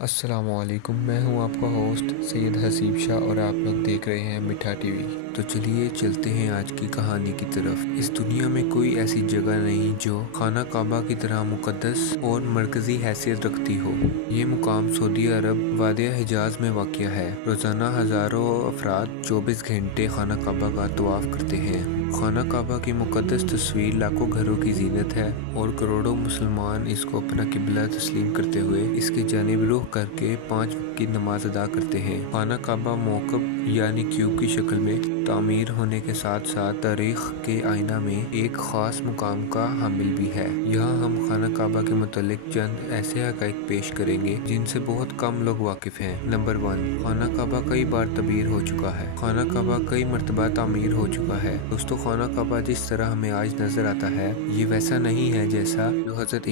السلام علیکم، میں ہوں آپ کا ہوسٹ سید حسیب شاہ اور آپ لوگ دیکھ رہے ہیں مٹھا ٹی وی۔ تو چلیے چلتے ہیں آج کی کہانی کی طرف۔ اس دنیا میں کوئی ایسی جگہ نہیں جو خانہ کعبہ کی طرح مقدس اور مرکزی حیثیت رکھتی ہو۔ یہ مقام سعودی عرب وادی حجاز میں واقع ہے۔ روزانہ ہزاروں افراد 24 گھنٹے خانہ کعبہ کا طواف کرتے ہیں۔ خانہ کعبہ کی مقدس تصویر لاکھوں گھروں کی زینت ہے اور کروڑوں مسلمان اس کو اپنا قبلہ تسلیم کرتے ہوئے اس کی جانب رخ کر کے 5 وقت کی نماز ادا کرتے ہیں۔ خانہ کعبہ موکب یعنی کیوب کی شکل میں تعمیر ہونے کے ساتھ ساتھ تاریخ کے آئینہ میں ایک خاص مقام کا حامل بھی ہے۔ یہاں ہم خانہ کعبہ کے متعلق چند ایسے حقائق پیش کریں گے جن سے بہت کم لوگ واقف ہیں۔ نمبر 1، خانہ کعبہ کئی بار تعمیر ہو چکا ہے۔ خانہ کعبہ کئی مرتبہ تعمیر ہو چکا ہے۔ دوستو، خانہ کعبہ جس طرح ہمیں آج نظر آتا ہے یہ ویسا نہیں ہے جیسا جو حضرت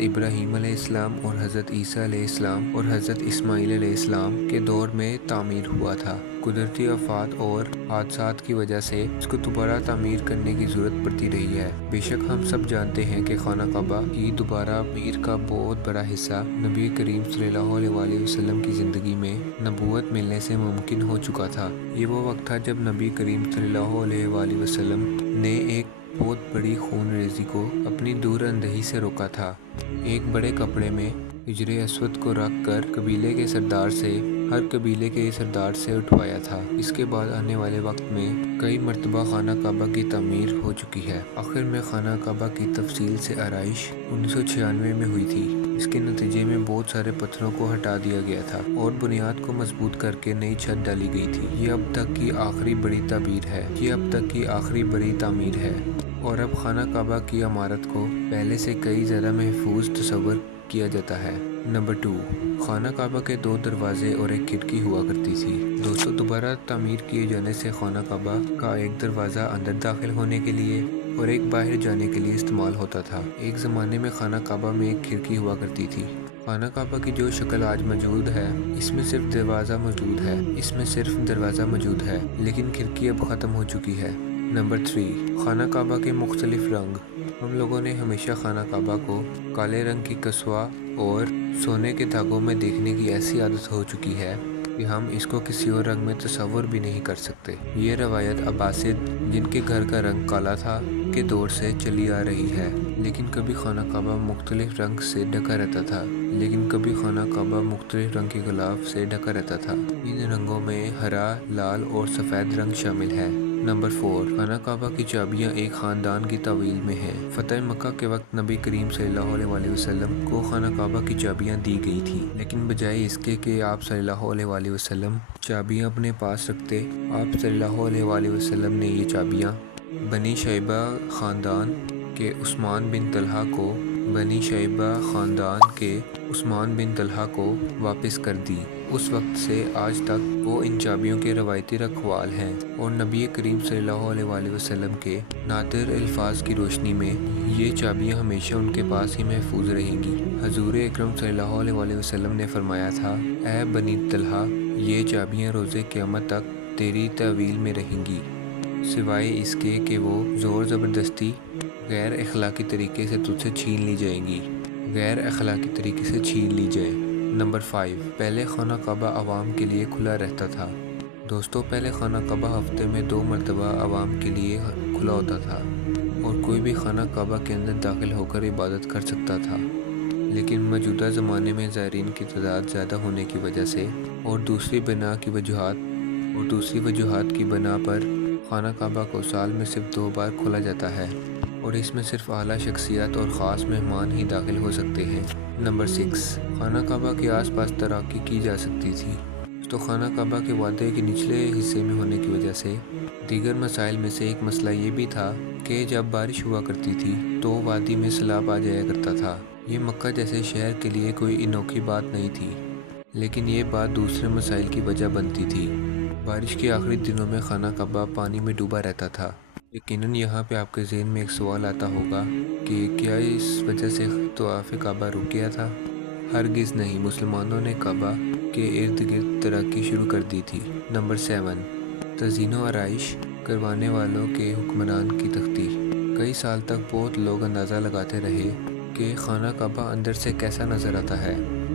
ابراہیم علیہ السلام اور حضرت عیسیٰ علیہ السلام اور حضرت اسماعیل علیہ السلام کے دور میں تعمیر ہوا تھا۔ قدرتی آفات اور حادثات کی وجہ سے اس کو دوبارہ تعمیر کرنے کی ضرورت پڑتی رہی ہے۔ بے شک ہم سب جانتے ہیں کہ خانہ کعبہ کی دوبارہ تعمیر کا بہت بڑا حصہ نبی کریم صلی اللہ علیہ وآلہ وسلم کی زندگی میں نبوت ملنے سے ممکن ہو چکا تھا۔ یہ وہ وقت تھا جب نبی کریم صلی اللہ علیہ وآلہ وسلم نے ایک بہت بڑی خون ریزی کو اپنی دور اندہی سے روکا تھا۔ ایک بڑے کپڑے میں حجر اسود کو رکھ کر ہر قبیلے کے سردار سے اٹھوایا تھا۔ اس کے بعد آنے والے وقت میں کئی مرتبہ خانہ کعبہ کی تعمیر ہو چکی ہے۔ آخر میں خانہ کعبہ کی تفصیل سے آرائش 1996 میں ہوئی تھی۔ اس کے نتیجے میں بہت سارے پتھروں کو ہٹا دیا گیا تھا اور بنیاد کو مضبوط کر کے نئی چھت ڈالی گئی تھی۔ یہ اب تک کی آخری بڑی تعمیر ہے اور اب خانہ کعبہ کی عمارت کو پہلے سے کئی زیادہ محفوظ تصور کیا جاتا ہے۔ نمبر 2، خانہ کعبہ کے 2 دروازے اور ایک کھڑکی ہوا کرتی تھی۔ دوستو، دوبارہ تعمیر کیے جانے سے خانہ کعبہ کا ایک دروازہ اندر داخل ہونے کے لیے اور ایک باہر جانے کے لیے استعمال ہوتا تھا۔ ایک زمانے میں خانہ کعبہ میں ایک کھڑکی ہوا کرتی تھی۔ خانہ کعبہ کی جو شکل آج موجود ہے اس میں صرف دروازہ موجود ہے لیکن کھڑکی اب ختم ہو چکی ہے۔ نمبر 3، خانہ کعبہ کے مختلف رنگ۔ ہم لوگوں نے ہمیشہ خانہ کعبہ کو کالے رنگ کی کسوہ اور سونے کے دھاگوں میں دیکھنے کی ایسی عادت ہو چکی ہے کہ ہم اس کو کسی اور رنگ میں تصور بھی نہیں کر سکتے۔ یہ روایت عباسد، جن کے گھر کا رنگ کالا تھا، کے دور سے چلی آ رہی ہے۔ لیکن کبھی خانہ کعبہ مختلف رنگ سے ڈھکا رہتا تھا کے غلاف سے ڈھکا رہتا تھا۔ ان رنگوں میں ہرا، لال اور سفید رنگ شامل ہے۔ نمبر 4، خانہ کعبہ کی چابیاں ایک خاندان کی تعویل میں ہیں۔ فتح مکہ کے وقت نبی کریم صلی اللہ علیہ وآلہ وسلم کو خانہ کعبہ کی چابیاں دی گئی تھیں، لیکن بجائے اس کے کہ آپ صلی اللہ علیہ وآلہ وسلم چابیاں اپنے پاس رکھتے، آپ صلی اللہ علیہ وآلہ وسلم نے یہ چابیاں بنی شیبہ خاندان کے عثمان بن طلحہ کو واپس کر دی۔ اس وقت سے آج تک وہ ان چابیوں کے روایتی رکھوال ہیں اور نبی کریم صلی اللہ علیہ وآلہ وسلم کے نادر الفاظ کی روشنی میں یہ چابیاں ہمیشہ ان کے پاس ہی محفوظ رہیں گی۔ حضور اکرم صلی اللہ علیہ وآلہ وسلم نے فرمایا تھا، اے بنی طلحہ، یہ چابیاں روز قیامت تک تیری تعویل میں رہیں گی، سوائے اس کے کہ وہ زور زبردستی غیر اخلاقی طریقے سے تجھ سے چھین لی جائے۔ نمبر 5، پہلے خانہ کعبہ عوام کے لیے کھلا رہتا تھا۔ دوستو، پہلے خانہ کعبہ ہفتے میں 2 مرتبہ عوام کے لیے کھلا ہوتا تھا اور کوئی بھی خانہ کعبہ کے اندر داخل ہو کر عبادت کر سکتا تھا۔ لیکن موجودہ زمانے میں زائرین کی تعداد زیادہ ہونے کی وجہ سے اور دوسری وجوہات کی بنا پر خانہ کعبہ کو سال میں صرف 2 بار کھولا جاتا ہے اور اس میں صرف اعلیٰ شخصیات اور خاص مہمان ہی داخل ہو سکتے ہیں۔ نمبر 6، خانہ کعبہ کے آس پاس تیراکی کی جا سکتی تھی۔ تو خانہ کعبہ کے وادی کے نچلے حصے میں ہونے کی وجہ سے دیگر مسائل میں سے ایک مسئلہ یہ بھی تھا کہ جب بارش ہوا کرتی تھی تو وادی میں سیلاب آ جایا کرتا تھا۔ یہ مکہ جیسے شہر کے لیے کوئی انوکھی بات نہیں تھی، لیکن یہ بات دوسرے مسائل کی وجہ بنتی تھی۔ بارش کے آخری دنوں میں خانہ کعبہ پانی میں ڈوبا رہتا تھا۔ یقیناً یہاں پہ آپ کے ذہن میں ایک سوال آتا ہوگا کہ کیا اس وجہ سے طواف کعبہ رک گیا تھا؟ ہرگز نہیں، مسلمانوں نے کعبہ کے ارد گرد تیراکی شروع کر دی تھی۔ نمبر 7، تزئین و آرائش کروانے والوں کے حکمران کی تختی۔ کئی سال تک بہت لوگ اندازہ لگاتے رہے کہ خانہ کعبہ اندر سے کیسا نظر آتا ہے۔